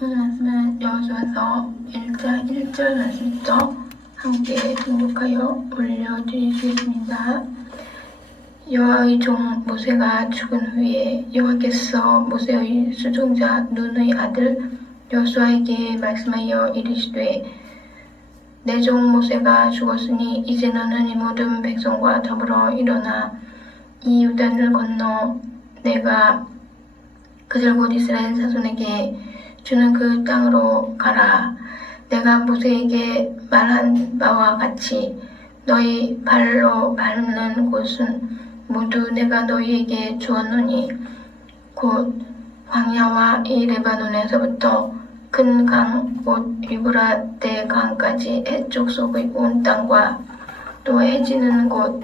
오늘 말씀은 여호수아서 1장 1절 말씀부터 함께 등록하여 올려드리겠습니다. 여호와의 종 모세가 죽은 후에 여호와께서 모세의 수종자 눈의 아들 여호수아에게 말씀하여 이르시되 내 종 모세가 죽었으니 이제 너는 이 모든 백성과 더불어 일어나 이 요단을 건너 내가 그들 곧 이스라엘 자손에게 주는 그 땅으로 가라. 내가 모세에게 말한 바와 같이 너희 발로 밟는 곳은 모두 내가 너희에게 주었노니 곧 광야와 이 레바논에서부터 큰 강 곧 유브라데 강까지 해쪽 속의 온 땅과 또 해지는 곳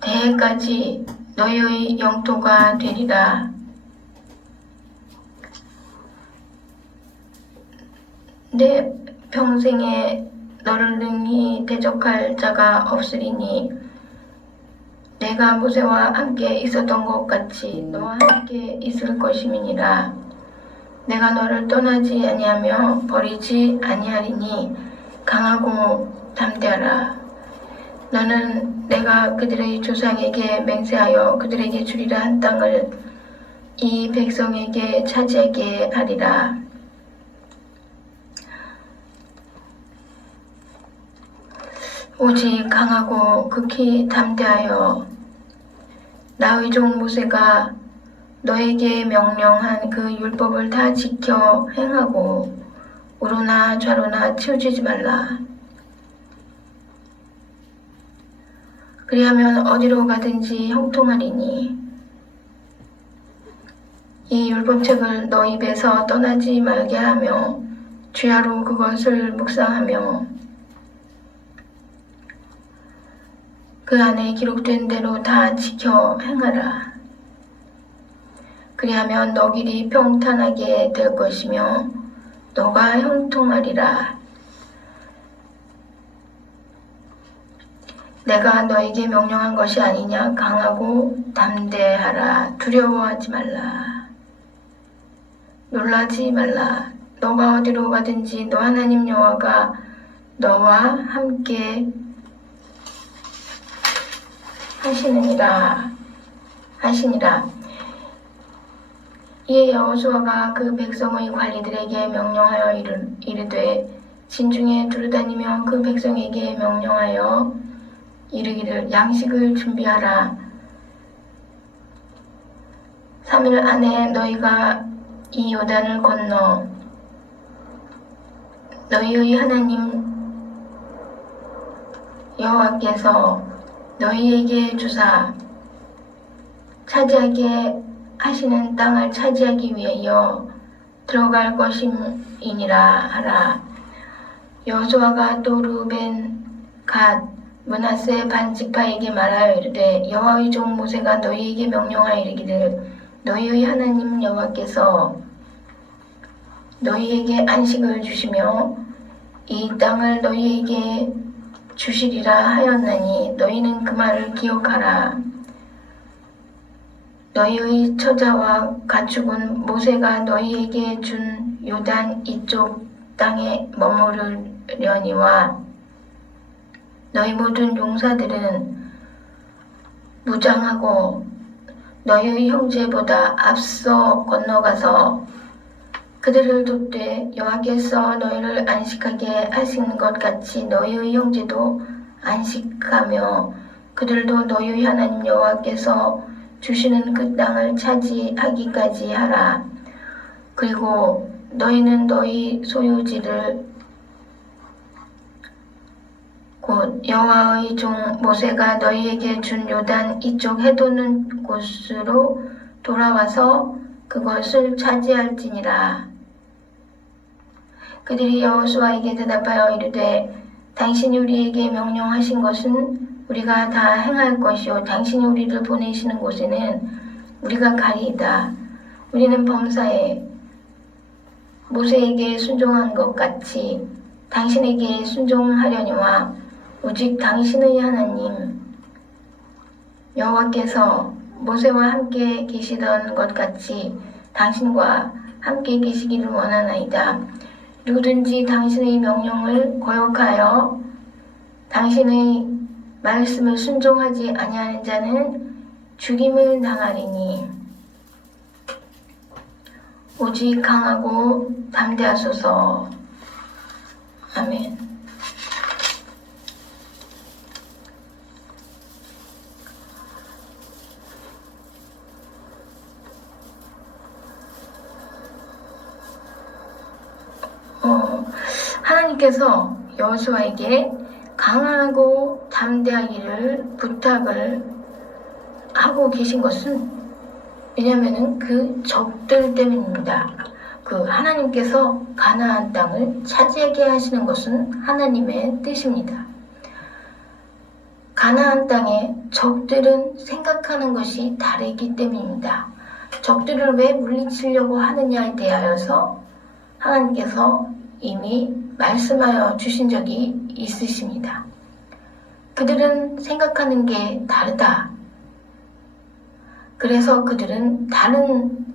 대해까지 너희의 영토가 되리라. 내 평생에 너를 능히 대적할 자가 없으리니 내가 모세와 함께 있었던 것 같이 너와 함께 있을 것임이니라. 내가 너를 떠나지 아니하며 버리지 아니하리니 강하고 담대하라. 너는 내가 그들의 조상에게 맹세하여 그들에게 주리라 한 땅을 이 백성에게 차지하게 하리라. 오직 강하고 극히 담대하여 나의 종 모세가 너에게 명령한 그 율법을 다 지켜 행하고 우로나 좌로나 치우치지 말라. 그리하면 어디로 가든지 형통하리니 이 율법책을 너 입에서 떠나지 말게 하며 주야로 그것을 묵상하며 그 안에 기록된 대로 다 지켜 행하라. 그리하면 너 길이 평탄하게 될 것이며 너가 형통하리라. 내가 너에게 명령한 것이 아니냐. 강하고 담대하라. 두려워하지 말라. 놀라지 말라. 너가 어디로 가든지 너 하나님 여호와가 너와 함께 하시니라. 이에 여호수아가 그 백성의 관리들에게 명령하여 이르되 진중에 두루다니며 그 백성에게 명령하여 이르기를 양식을 준비하라. 3일 안에 너희가 이 요단을 건너 너희의 하나님 여호와께서 너희에게 주사 차지하게 하시는 땅을 차지하기 위하여 들어갈 것임이니라 하라. 여호수아가 또 르벤, 갓, 므낫세 반지파에게 말하여 이르되 여호와의 종 모세가 너희에게 명령하여 이르기를 너희의 하나님 여호와께서 너희에게 안식을 주시며 이 땅을 너희에게 주시리라 하였나니 너희는 그 말을 기억하라. 너희의 처자와 가축은 모세가 너희에게 준 요단 이쪽 땅에 머무르려니와 너희 모든 용사들은 무장하고 너희의 형제보다 앞서 건너가서 그들을 돕되 여호와께서 너희를 안식하게 하신 것 같이 너희의 형제도 안식하며 그들도 너희의 하나님 여호와께서 주시는 그 땅을 차지하기까지 하라. 그리고 너희는 너희 소유지를 곧 여호와의 종 모세가 너희에게 준 요단 이쪽 해돋는 곳으로 돌아와서 그것을 차지할지니라. 그들이 여호수아에게 대답하여 이르되 당신이 우리에게 명령하신 것은 우리가 다 행할 것이요 당신이 우리를 보내시는 곳에는 우리가 가리이다. 우리는 범사에 모세에게 순종한 것 같이 당신에게 순종하려니와 오직 당신의 하나님 여호와께서 모세와 함께 계시던 것 같이 당신과 함께 계시기를 원하나이다. 누구든지 당신의 명령을 거역하여 당신의 말씀을 순종하지 아니하는 자는 죽임을 당하리니 오직 강하고 담대하소서. 아멘. 하나님께서 여호수아에게 강하고 담대하기를 부탁을 하고 계신 것은 왜냐하면 그 적들 때문입니다. 그 하나님께서 가나안 땅을 차지하게 하시는 것은 하나님의 뜻입니다. 가나안 땅의 적들은 생각하는 것이 다르기 때문입니다. 적들을 왜 물리치려고 하느냐에 대하여서 하나님께서 이미 말씀하여 주신 적이 있으십니다. 그들은 생각하는 게 다르다. 그래서 그들은 다른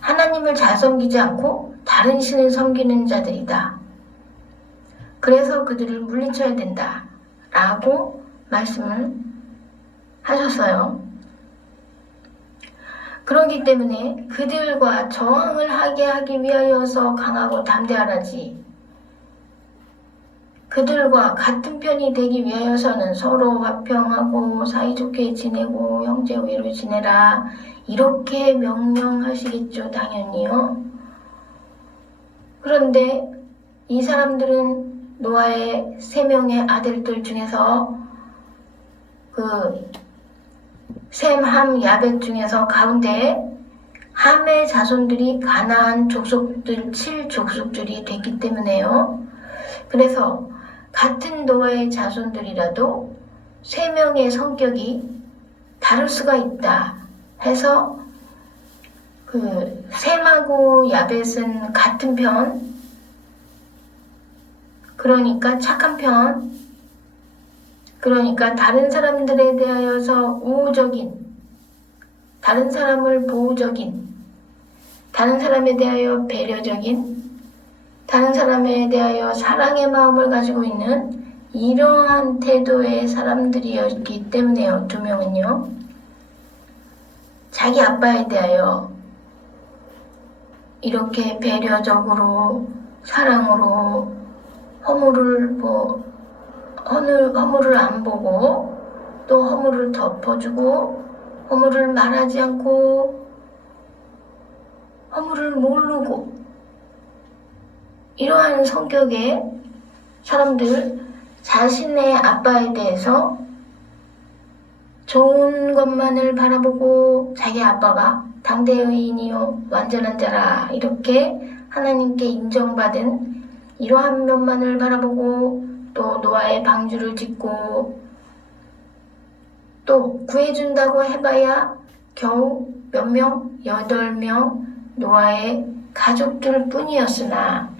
하나님을 잘 섬기지 않고 다른 신을 섬기는 자들이다. 그래서 그들을 물리쳐야 된다. 라고 말씀을 하셨어요. 그렇기 때문에 그들과 저항을 하게 하기 위하여서 강하고 담대하라지. 그들과 같은 편이 되기 위하여서는 서로 화평하고 사이좋게 지내고 형제우애로 지내라. 이렇게 명령하시겠죠, 당연히요. 그런데 이 사람들은 노아의 3명의 아들들 중에서 셈, 함, 야벳 중에서 가운데 함의 자손들이 가나안 족속들 7족속들이 됐기 때문에요. 그래서 같은 노아의 자손들이라도 3명의 성격이 다를 수가 있다 해서 셈하고 야벳은 같은 편, 그러니까 착한 편, 그러니까 다른 사람들에 대하여서 우호적인, 다른 사람을 보호적인, 다른 사람에 대하여 배려적인, 다른 사람에 대하여 사랑의 마음을 가지고 있는 이러한 태도의 사람들이었기 때문에요. 2명은요. 자기 아빠에 대하여 이렇게 배려적으로 사랑으로 허물을 안 보고 또 허물을 덮어주고 허물을 말하지 않고 허물을 모르고 이러한 성격의 사람들, 자신의 아빠에 대해서 좋은 것만을 바라보고 자기 아빠가 당대의인이요 완전한 자라 이렇게 하나님께 인정받은 이러한 면만을 바라보고 또 노아의 방주를 짓고 또 구해준다고 해봐야 겨우 몇 명? 8명 노아의 가족들 뿐이었으나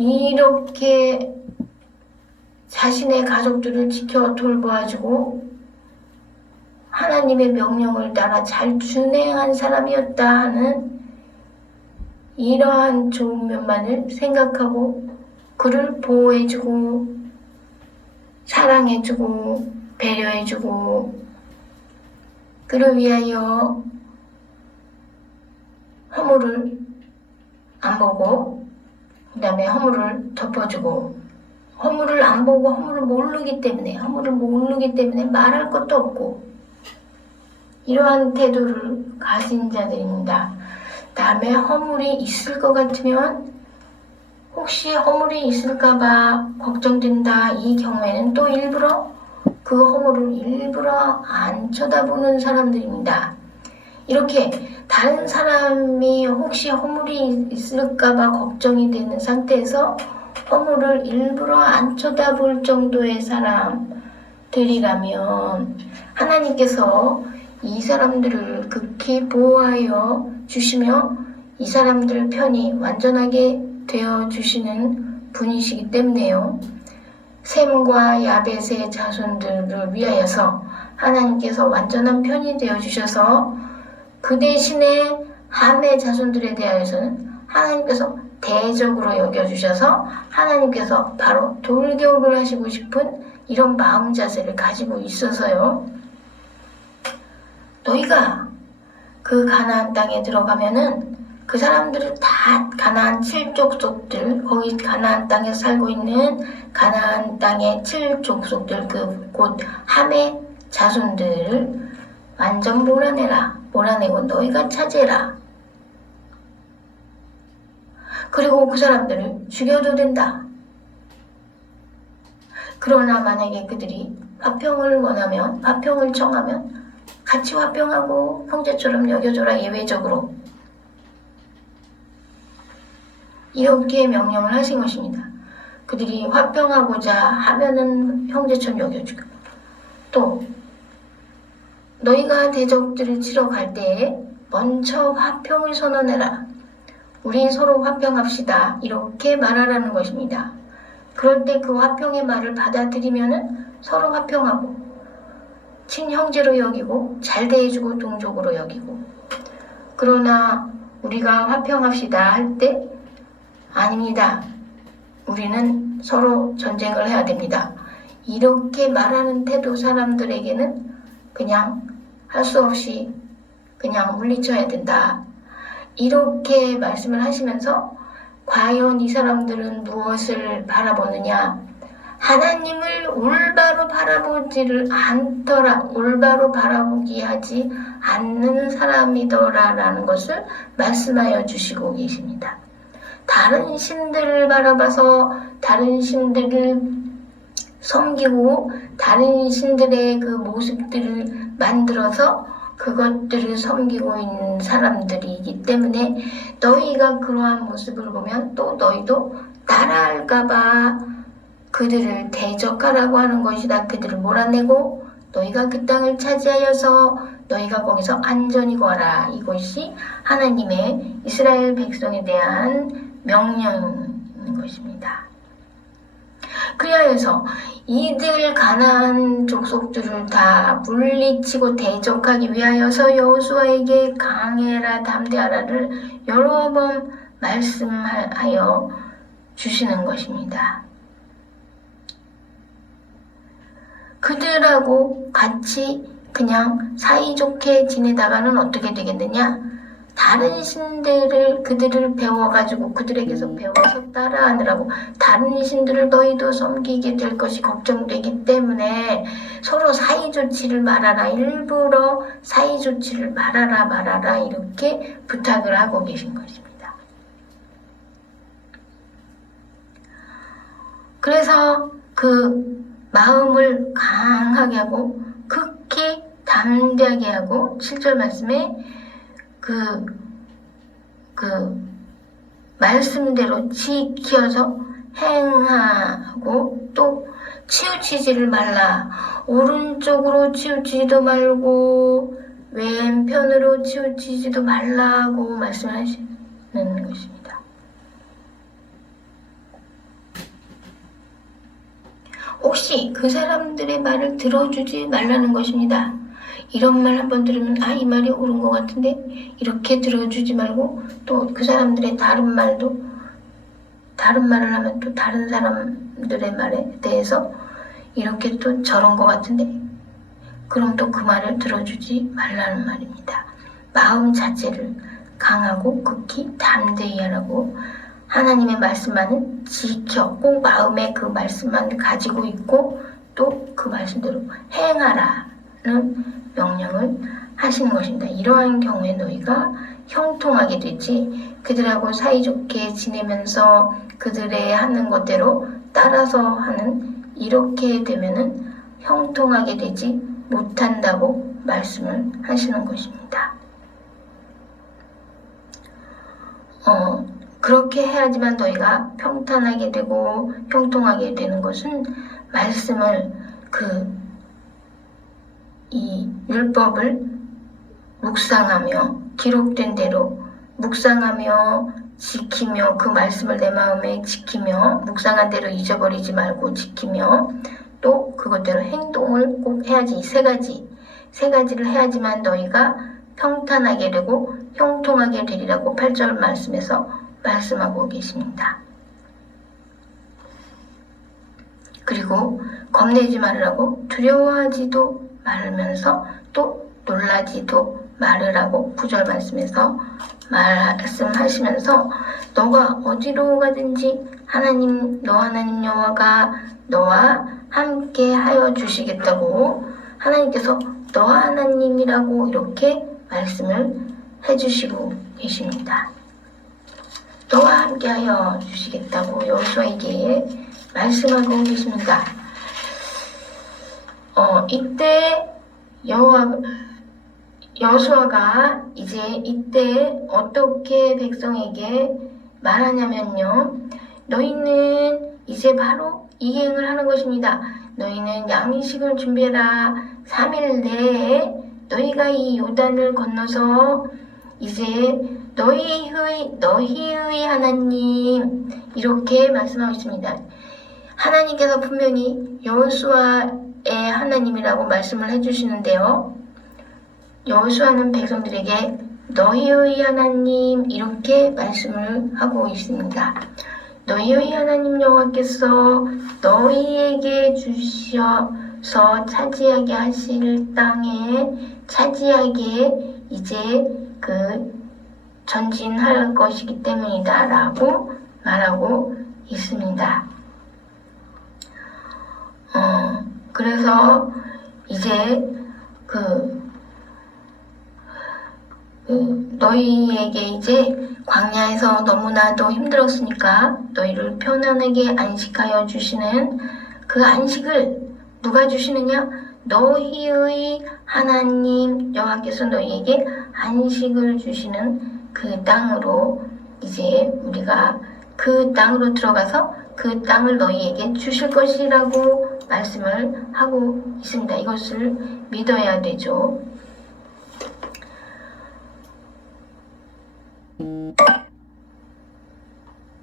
이렇게 자신의 가족들을 지켜 돌보아주고 하나님의 명령을 따라 잘 준행한 사람이었다 하는 이러한 좋은 면만을 생각하고 그를 보호해주고 사랑해주고 배려해주고 그를 위하여 허물을 안 보고 그 다음에 허물을 덮어주고 허물을 안 보고 허물을 모르기 때문에 말할 것도 없고 이러한 태도를 가진 자들입니다. 다음에 허물이 있을 것 같으면 혹시 허물이 있을까봐 걱정된다. 이 경우에는 또 일부러 그 허물을 일부러 안 쳐다보는 사람들입니다. 이렇게 다른 사람이 혹시 허물이 있을까봐 걱정이 되는 상태에서 허물을 일부러 안 쳐다볼 정도의 사람들이라면 하나님께서 이 사람들을 극히 보호하여 주시며 이 사람들 편이 완전하게 되어주시는 분이시기 때문에요. 셈과 야벳의 자손들을 위하여서 하나님께서 완전한 편이 되어주셔서 그 대신에 함의 자손들에 대하여서는 하나님께서 대적으로 여겨주셔서 하나님께서 바로 돌격을 하시고 싶은 이런 마음 자세를 가지고 있어서요. 너희가 그 가나안 땅에 들어가면은 그 사람들을 다 가나안 7족속들, 거기 가나안 땅에 살고 있는 가나안 땅의 7족속들, 그 곧 함의 자손들을 완전 몰아내라. 몰아내고 너희가 차지해라. 그리고 그 사람들을 죽여도 된다. 그러나 만약에 그들이 화평을 원하면, 화평을 청하면 같이 화평하고 형제처럼 여겨줘라. 예외적으로 이렇게 명령을 하신 것입니다. 그들이 화평하고자 하면은 형제처럼 여겨주고, 또 너희가 대적들을 치러 갈 때에 먼저 화평을 선언해라. 우리 서로 화평합시다. 이렇게 말하라는 것입니다. 그럴 때 그 화평의 말을 받아들이면은 서로 화평하고 친형제로 여기고 잘 대해주고 동족으로 여기고, 그러나 우리가 화평합시다 할 때 아닙니다. 우리는 서로 전쟁을 해야 됩니다. 이렇게 말하는 태도 사람들에게는 그냥 할 수 없이 그냥 물리쳐야 된다. 이렇게 말씀을 하시면서 과연 이 사람들은 무엇을 바라보느냐? 하나님을 올바로 바라보지를 않더라. 올바로 바라보기 하지 않는 사람이더라라는 것을 말씀하여 주시고 계십니다. 다른 신들을 바라봐서 다른 신들을 섬기고 다른 신들의 그 모습들을 만들어서 그것들을 섬기고 있는 사람들이기 때문에 너희가 그러한 모습을 보면 또 너희도 따라할까봐 그들을 대적하라고 하는 것이다. 그들을 몰아내고 너희가 그 땅을 차지하여서 너희가 거기서 안전히 거하라. 이것이 하나님의 이스라엘 백성에 대한 명령인 것입니다. 그리하여서 이들 가나안 족속들을 다 물리치고 대적하기 위하여서 여호수아에게 강해라 담대하라를 여러 번 말씀하여 주시는 것입니다. 그들하고 같이 그냥 사이좋게 지내다가는 어떻게 되겠느냐? 다른 신들을 그들을 배워가지고 그들에게서 배워서 따라하느라고 다른 신들을 너희도 섬기게 될 것이 걱정되기 때문에 서로 사이좋지를 말아라. 일부러 사이좋지를 말아라 이렇게 부탁을 하고 계신 것입니다. 그래서 그 마음을 강하게 하고 극히 담대하게 하고 7절 말씀에 그 말씀대로 지켜서 행하고 또 치우치지를 말라. 오른쪽으로 치우치지도 말고 왼편으로 치우치지도 말라고 말씀하시는 것입니다. 혹시 그 사람들의 말을 들어주지 말라는 것입니다. 이런 말 한번 들으면 이 말이 옳은 것 같은데 이렇게 들어주지 말고 또 그 사람들의 다른 말을 하면 또 다른 사람들의 말에 대해서 이렇게 또 저런 것 같은데 그럼 또 그 말을 들어주지 말라는 말입니다. 마음 자체를 강하고 극히 담대히 하라고 하나님의 말씀만은 지켜 꼭 마음에 그 말씀만 가지고 있고 또 그 말씀대로 행하라는 명령을 하시는 것입니다. 이러한 경우에 너희가 형통하게 되지 그들하고 사이좋게 지내면서 그들의 하는 것대로 따라서 하는 이렇게 되면은 형통하게 되지 못한다고 말씀을 하시는 것입니다. 그렇게 해야지만 너희가 평탄하게 되고 형통하게 되는 것은 말씀을 이 율법을 묵상하며 기록된 대로 묵상하며 지키며 그 말씀을 내 마음에 지키며 묵상한 대로 잊어버리지 말고 지키며 또 그것대로 행동을 꼭 해야지. 세 가지를 해야지만 너희가 평탄하게 되고 형통하게 되리라고 8절 말씀에서 말씀하고 계십니다. 그리고 겁내지 말으라고 두려워하지도 말면서 또 놀라지도 말으라고 9절 말씀에서 말씀하시면서 너가 어디로 가든지 너 하나님 여호와가 너와 함께 하여 주시겠다고 하나님께서 너 하나님이라고 이렇게 말씀을 해주시고 계십니다. 너와 함께 하여 주시겠다고 여호수아에게 말씀하고 계십니다. 이때 여호수아가 이때 어떻게 백성에게 말하냐면요. 너희는 이제 바로 이행을 하는 것입니다. 너희는 양식을 준비해라. 3일 내에 너희가 이 요단을 건너서 이제 너희의 하나님 이렇게 말씀하고 있습니다. 하나님께서 분명히 여호수아의 하나님이라고 말씀을 해주시는데요. 여호수아는 백성들에게 너희의 하나님 이렇게 말씀을 하고 있습니다. 너희의 하나님 여호와께서 너희에게 주셔서 차지하게 하실 땅에 차지하게 이제 전진할 것이기 때문이다 라고 말하고 있습니다. 그래서 이제 너희에게 이제 광야에서 너무나도 힘들었으니까 너희를 편안하게 안식하여 주시는 그 안식을 누가 주시느냐? 너희의 하나님 여호와께서 너희에게 안식을 주시는 그 땅으로 이제 우리가 그 땅으로 들어가서 그 땅을 너희에게 주실 것이라고 말씀을 하고 있습니다. 이것을 믿어야 되죠.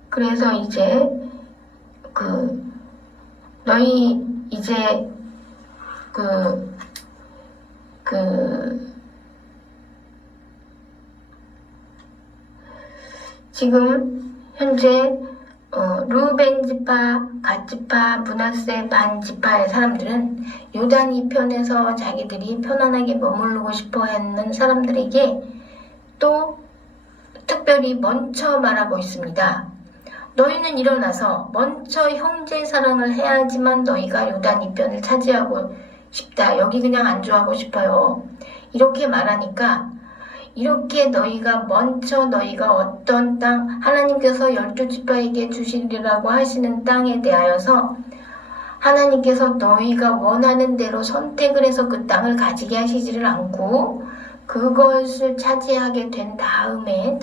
그래서 이제 너희 이제 지금 현재 루벤 지파, 갓 지파, 므낫세 반 지파의 사람들은 요단 이편에서 자기들이 편안하게 머무르고 싶어 했는 사람들에게 또 특별히 먼저 말하고 있습니다. 너희는 일어나서 먼저 형제 사랑을 해야지만 너희가 요단 이편을 차지하고 싶다. 여기 그냥 안주하고 싶어요. 이렇게 말하니까 이렇게 너희가 어떤 땅 하나님께서 12지파에게 주시리라고 하시는 땅에 대하여서 하나님께서 너희가 원하는 대로 선택을 해서 그 땅을 가지게 하시지를 않고 그것을 차지하게 된 다음에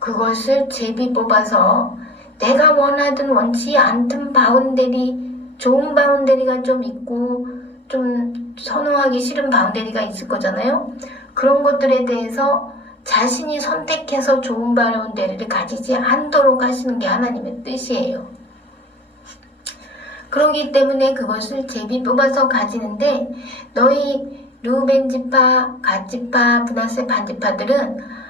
그것을 제비 뽑아서 내가 원하든 원치 않든 좋은 바운데리가 좀 있고 좀 선호하기 싫은 바운데리가 있을 거잖아요. 그런 것들에 대해서 자신이 선택해서 좋은 바운데리를 가지지 않도록 하시는 게 하나님의 뜻이에요. 그렇기 때문에 그것을 제비 뽑아서 가지는데 너희 루벤 지파, 갓 지파, 므낫세 반 지파들은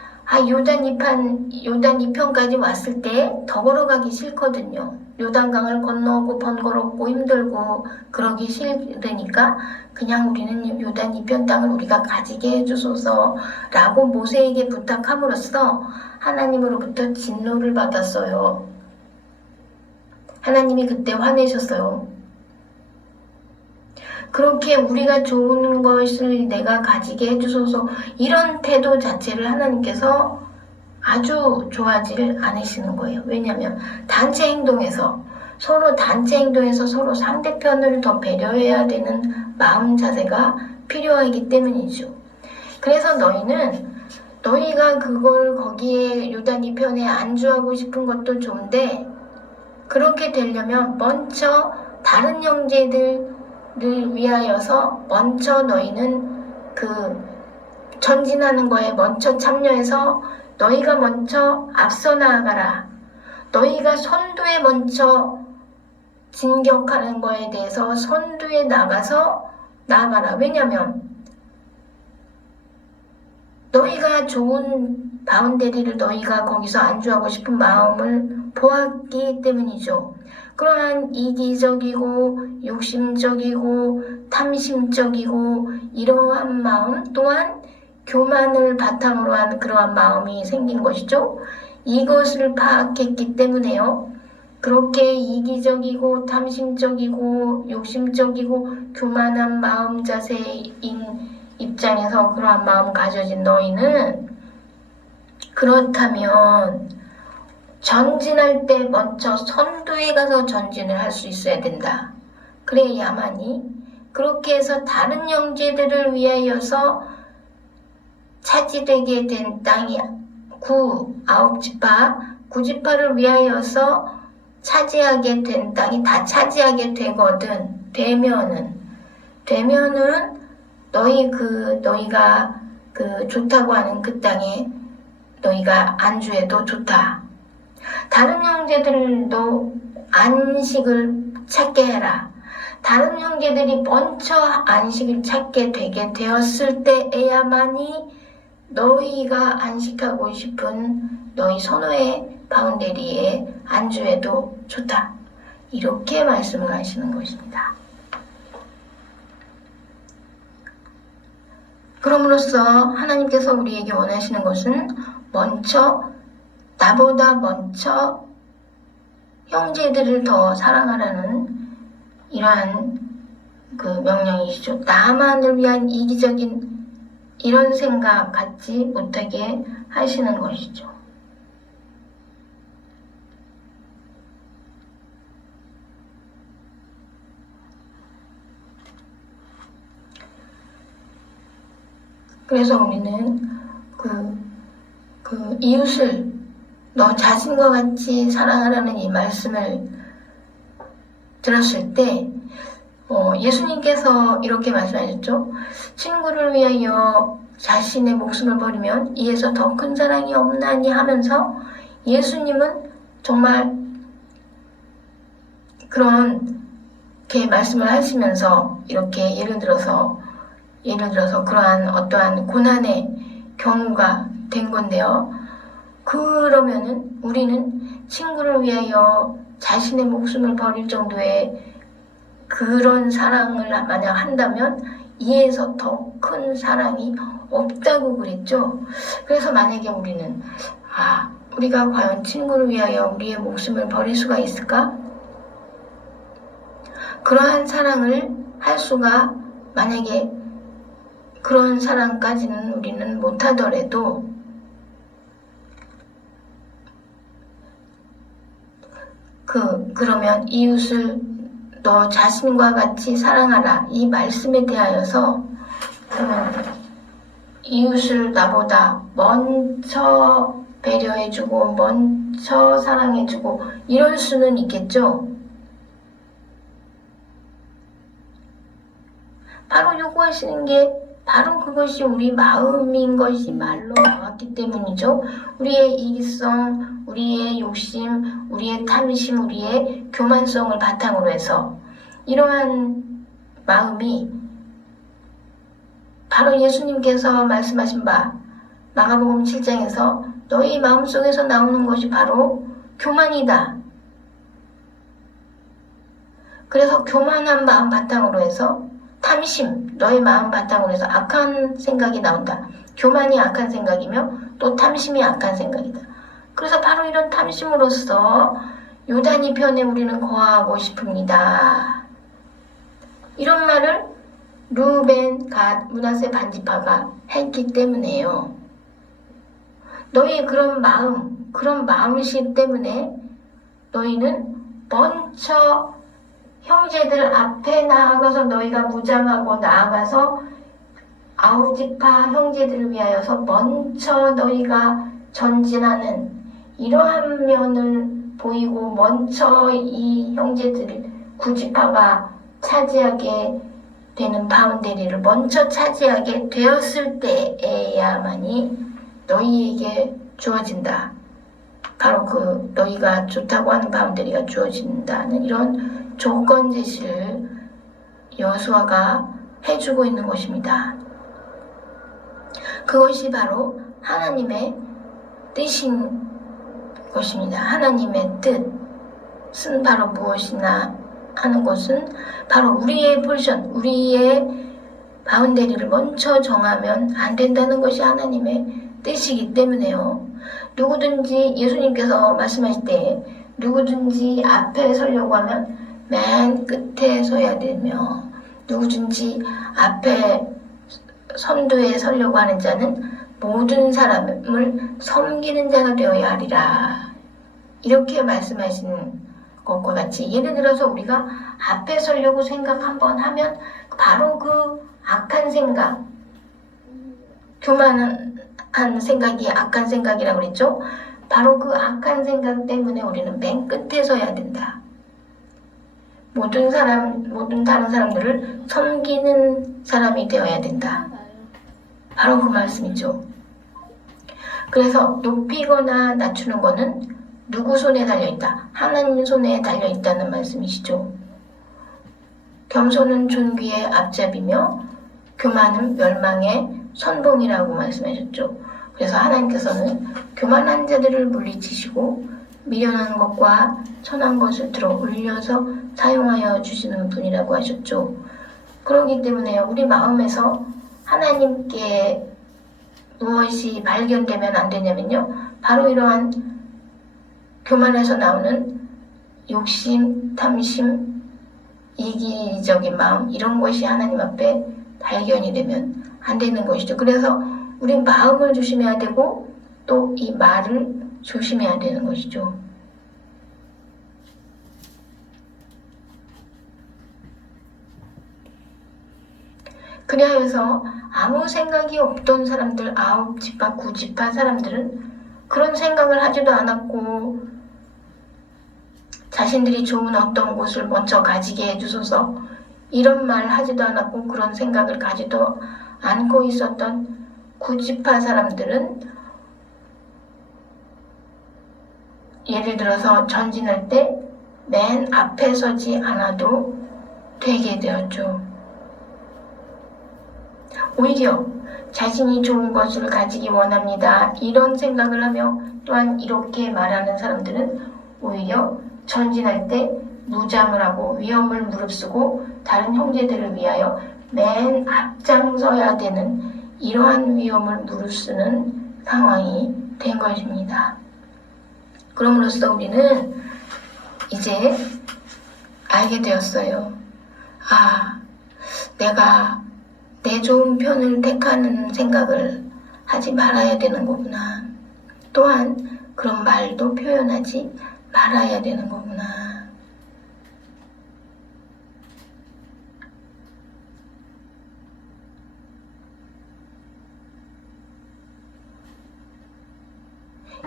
요단 2편까지 왔을 때 더 걸어가기 싫거든요. 요단강을 건너고 번거롭고 힘들고 그러기 싫으니까 그냥 우리는 요단 2편 땅을 우리가 가지게 해주소서 라고 모세에게 부탁함으로써 하나님으로부터 진노를 받았어요. 하나님이 그때 화내셨어요. 그렇게 우리가 좋은 것을 내가 가지게 해주소서 이런 태도 자체를 하나님께서 아주 좋아하지 않으시는 거예요. 왜냐하면 단체 행동에서 서로 상대편을 더 배려해야 되는 마음 자세가 필요하기 때문이죠. 그래서 너희가 그걸 거기에 요단 2편에 안주하고 싶은 것도 좋은데 그렇게 되려면 먼저 다른 형제들을 위하여서 먼저 너희는 전진하는 거에 먼저 참여해서 너희가 먼저 앞서 나아가라. 너희가 선두에 먼저 진격하는 거에 대해서 선두에 나가라. 왜냐면 너희가 좋은 바운데리를 너희가 거기서 안주하고 싶은 마음을 보았기 때문이죠. 그러한 이기적이고 욕심적이고 탐심적이고 이러한 마음 또한 교만을 바탕으로 한 그러한 마음이 생긴 것이죠. 이것을 파악했기 때문에요. 그렇게 이기적이고 탐심적이고 욕심적이고 교만한 마음 자세인 입장에서 그러한 마음 가져진 너희는 그렇다면 전진할 때 먼저 선두에 가서 전진을 할 수 있어야 된다. 그래야만이 그렇게 해서 다른 형제들을 위하여서 차지되게 된 땅이 아홉 지파, 구 지파를 위하여서 차지하게 된 땅이 다 차지하게 되면은 너희가 좋다고 하는 그 땅에 너희가 안주해도 좋다. 다른 형제들도 안식을 찾게 해라. 다른 형제들이 먼저 안식을 찾게 되게 되었을 때에야만이 너희가 안식하고 싶은 너희 선호의 바운데리에 안주해도 좋다. 이렇게 말씀을 하시는 것입니다. 그럼으로써 하나님께서 우리에게 원하시는 것은 나보다 먼저 형제들을 더 사랑하라는 이러한 그 명령이시죠. 나만을 위한 이기적인 이런 생각 갖지 못하게 하시는 것이죠. 그래서 우리는 그 이웃을 너 자신과 같이 사랑하라는 이 말씀을 들었을 때 예수님께서 이렇게 말씀하셨죠. 친구를 위하여 자신의 목숨을 버리면 이에서 더 큰 사랑이 없나니 하면서 예수님은 정말 그렇게 말씀을 하시면서 이렇게 예를 들어서 그러한 어떠한 고난의 경우가 된 건데요. 그러면은 우리는 친구를 위하여 자신의 목숨을 버릴 정도의 그런 사랑을 만약 한다면 이에서 더 큰 사랑이 없다고 그랬죠. 그래서 만약에 우리는 우리가 과연 친구를 위하여 우리의 목숨을 버릴 수가 있을까? 그러한 사랑을 할 수가 만약에 그런 사랑까지는 우리는 못하더라도 그러면 이웃을 너 자신과 같이 사랑하라 이 말씀에 대하여서 이웃을 나보다 먼저 배려해주고 먼저 사랑해주고 이럴 수는 있겠죠. 바로 요구하시는 게 바로 그것이 우리 마음인 것이 말로 나왔기 때문이죠. 우리의 이기성, 우리의 욕심, 우리의 탐심, 우리의 교만성을 바탕으로 해서 이러한 마음이 바로 예수님께서 말씀하신 바 마가복음 7장에서 너희 마음속에서 나오는 것이 바로 교만이다. 그래서 교만한 마음 바탕으로 해서 탐심, 너의 마음 바탕으로 해서 악한 생각이 나온다. 교만이 악한 생각이며 또 탐심이 악한 생각이다. 그래서 바로 이런 탐심으로써 요단이 편에 우리는 거하고 싶습니다. 이런 말을 루벤, 갓, 므낫세 반지파가 했기 때문에요. 너희의 그런 마음씨 때문에 너희는 먼저 형제들 앞에 나아가서 너희가 무장하고 나아가서 아홉 지파 형제들을 위하여서 먼저 너희가 전진하는 이러한 면을 보이고 먼저 이 형제들 구 지파가 차지하게 되는 바운데리를 먼저 차지하게 되었을 때에야만이 너희에게 주어진다. 바로 너희가 좋다고 하는 바운데리가 주어진다는 이런 조건 제시를 여호수아가 해주고 있는 것입니다. 그것이 바로 하나님의 뜻인 것입니다. 하나님의 뜻은 바로 무엇이나 하는 것은 바로 우리의 포지션, 우리의 바운더리를 먼저 정하면 안 된다는 것이 하나님의 뜻이기 때문에요. 누구든지 예수님께서 말씀하실 때 누구든지 앞에 서려고 하면 맨 끝에 서야 되며 누구든지 앞에 선두에 서려고 하는 자는 모든 사람을 섬기는 자가 되어야 하리라. 이렇게 말씀하시는 것과 같이 예를 들어서 우리가 앞에 서려고 생각 한번 하면 바로 그 악한 생각, 교만한 생각이 악한 생각이라고 그랬죠. 바로 그 악한 생각 때문에 우리는 맨 끝에 서야 된다. 모든 다른 사람들을 섬기는 사람이 되어야 된다. 바로 그 말씀이죠. 그래서 높이거나 낮추는 것은 누구 손에 달려있다? 하나님 손에 달려있다는 말씀이시죠. 겸손은 존귀의 앞잡이며 교만은 멸망의 선봉이라고 말씀하셨죠. 그래서 하나님께서는 교만한 자들을 물리치시고 미련한 것과 천한 것을 들어 올려서 사용하여 주시는 분이라고 하셨죠. 그렇기 때문에 우리 마음에서 하나님께 무엇이 발견되면 안 되냐면요. 바로 이러한 교만에서 나오는 욕심, 탐심, 이기적인 마음 이런 것이 하나님 앞에 발견이 되면 안 되는 것이죠. 그래서 우리 마음을 조심해야 되고 또 이 말을 조심해야 되는 것이죠. 그리하여서 아무 생각이 없던 사람들, 9지파, 9지파 사람들은 그런 생각을 하지도 않았고 자신들이 좋은 어떤 곳을 먼저 가지게 해주소서 이런 말 하지도 않았고 그런 생각을 가지도 않고 있었던 9지파 사람들은 예를 들어서 전진할 때 맨 앞에 서지 않아도 되게 되었죠. 오히려 자신이 좋은 것을 가지기 원합니다. 이런 생각을 하며 또한 이렇게 말하는 사람들은 오히려 전진할 때 무장을 하고 위험을 무릅쓰고 다른 형제들을 위하여 맨 앞장서야 되는 이러한 위험을 무릅쓰는 상황이 된 것입니다. 그럼으로써 우리는 이제 알게 되었어요. 내가 내 좋은 편을 택하는 생각을 하지 말아야 되는 거구나. 또한 그런 말도 표현하지 말아야 되는 거구나.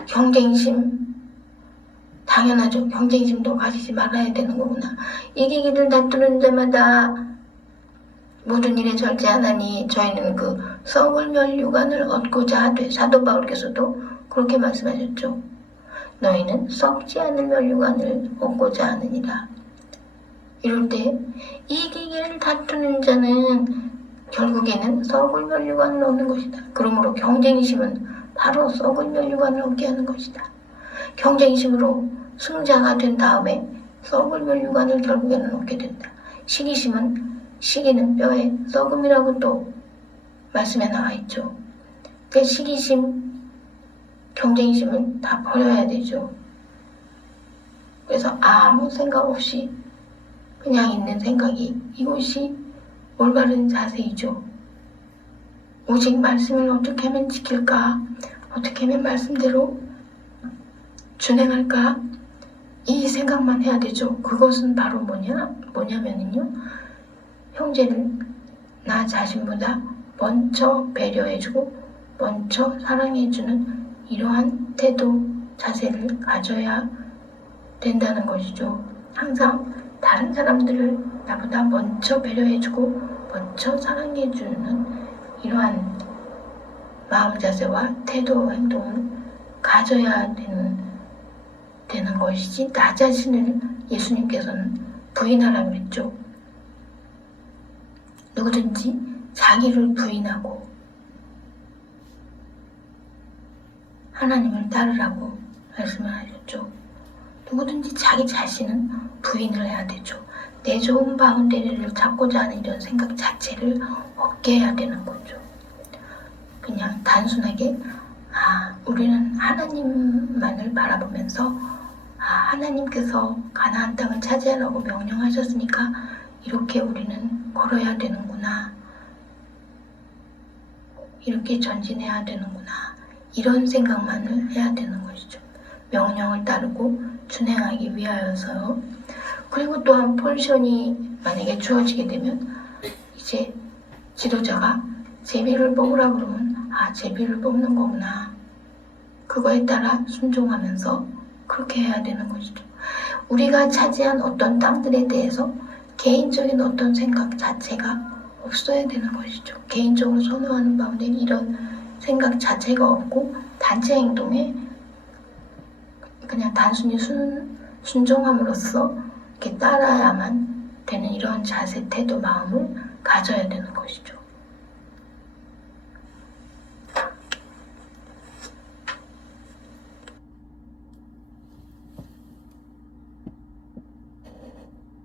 경쟁심, 당연하죠. 경쟁심도 가지지 말아야 되는 거구나. 이기기를 다투는 데마다 모든 일에 절제하나니 저희는 그 썩을 멸류관을 얻고자 하되 사도 바울께서도 그렇게 말씀하셨죠. 너희는 썩지 않을 멸류관을 얻고자 하느니라. 이럴 때 이기기를 다투는 자는 결국에는 썩을 멸류관을 얻는 것이다. 그러므로 경쟁심은 바로 썩을 멸류관을 얻게 하는 것이다. 경쟁심으로 승자가 된 다음에 썩을 멸류관을 결국에는 얻게 된다. 시기는 뼈의 썩음이라고 또 말씀에 나와 있죠. 그 시기심, 경쟁심을 다 버려야 되죠. 그래서 아무 생각 없이 그냥 있는 생각이 이것이 올바른 자세이죠. 오직 말씀을 어떻게 하면 지킬까? 어떻게 하면 말씀대로 준행할까? 이 생각만 해야 되죠. 그것은 바로 뭐냐면요. 형제를 나 자신보다 먼저 배려해주고 먼저 사랑해주는 이러한 태도, 자세를 가져야 된다는 것이죠. 항상 다른 사람들을 나보다 먼저 배려해주고 먼저 사랑해주는 이러한 마음 자세와 태도, 행동을 가져야 되는 것이지 나 자신을 예수님께서는 부인하라고 했죠. 누구든지 자기를 부인하고 하나님을 따르라고 말씀을 하셨죠. 누구든지 자기 자신은 부인을 해야 되죠. 내 좋은 바운더리를 잡고자 하는 이런 생각 자체를 없게 해야 되는 거죠. 그냥 단순하게 우리는 하나님만을 바라보면서 하나님께서 가나안 땅을 차지하라고 명령하셨으니까 이렇게 우리는 걸어야 되는구나. 이렇게 전진해야 되는구나. 이런 생각만을 해야 되는 것이죠. 명령을 따르고 준행하기 위하여서요. 그리고 또한 포지션이 만약에 주어지게 되면 이제 지도자가 제비를 뽑으라 그러면 제비를 뽑는 거구나. 그거에 따라 순종하면서 그렇게 해야 되는 것이죠. 우리가 차지한 어떤 땅들에 대해서 개인적인 어떤 생각 자체가 없어야 되는 것이죠. 개인적으로 선호하는 바운더리 이런 생각 자체가 없고 단체 행동에 그냥 단순히 순종함으로써 이렇게 따라야만 되는 이런 자세, 태도, 마음을 가져야 되는 것이죠.